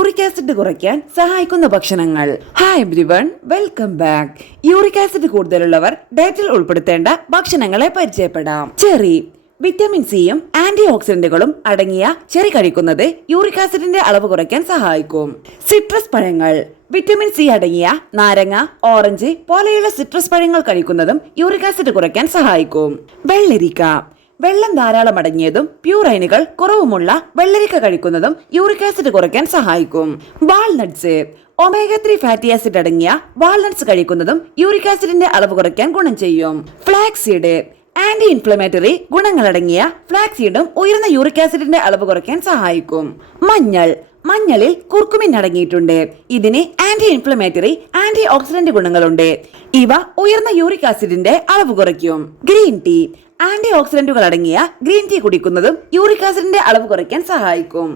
Uric acid കുറയ്ക്കാൻ സഹായിക്കുന്ന ഭക്ഷണങ്ങൾ. Hi everyone, welcome back. Uric acid കൂടുതലുള്ളവർ ഡയറ്റിൽ ഉൾപ്പെടുത്തേണ്ട ഭക്ഷണങ്ങളെ പരിചയപ്പെടാം. ചെറി. വിറ്റമിൻ സിയും ആന്റി ഓക്സിഡന്റുകളും അടങ്ങിയ ചെറി കഴിക്കുന്നത് യൂറിക് ആസിഡിന്റെ അളവ് കുറയ്ക്കാൻ സഹായിക്കും. സിട്രസ് പഴങ്ങൾ. വിറ്റമിൻ സി അടങ്ങിയ നാരങ്ങ, ഓറഞ്ച് പോലെയുള്ള സിട്രസ് പഴങ്ങൾ കഴിക്കുന്നതും യൂറിക് ആസിഡ് കുറയ്ക്കാൻ സഹായിക്കും. വെള്ളരിക്ക. വെള്ളം ധാരാളം അടങ്ങിയതും പ്യൂറൈനുകൾ കുറവുമുള്ള വെള്ളരിക്ക കഴിക്കുന്നതും യൂറിക് ആസിഡ് കുറയ്ക്കാൻ സഹായിക്കും. വാൾനട്ട്സ്. ഒമേഗ 3 ഫാറ്റി ആസിഡ് അടങ്ങിയ വാൾനട്ട്സ് കഴിക്കുന്നതും യൂറിക് ആസിഡിന്റെ അളവ് കുറയ്ക്കാൻ ഗുണം ചെയ്യും. ഫ്ലാക്സീഡ്. ആന്റി ഇൻഫ്ലമേറ്ററി ഗുണങ്ങളടങ്ങിയ ഫ്ലാക്സീഡും ഉയർന്ന യൂറിക് ആസിഡിന്റെ അളവ് കുറയ്ക്കാൻ സഹായിക്കും. മഞ്ഞൾ. മഞ്ഞളിൽ കുർക്കുമിൻ അടങ്ങിയിട്ടുണ്ട്. ഇതിന് ആന്റി ഇൻഫ്ലമേറ്ററി, ആന്റി ഓക്സിഡന്റ് ഗുണങ്ങളുണ്ട്. ഇവ ഉയർന്ന യൂറിക് ആസിഡിന്റെ അളവ് കുറയ്ക്കും. Green tea. ആന്റി ഓക്സിഡന്റുകൾ അടങ്ങിയ ഗ്രീൻ ടീ കുടിക്കുന്നതും യൂറിക് ആസിഡിന്റെ അളവ് കുറയ്ക്കാൻ സഹായിക്കും.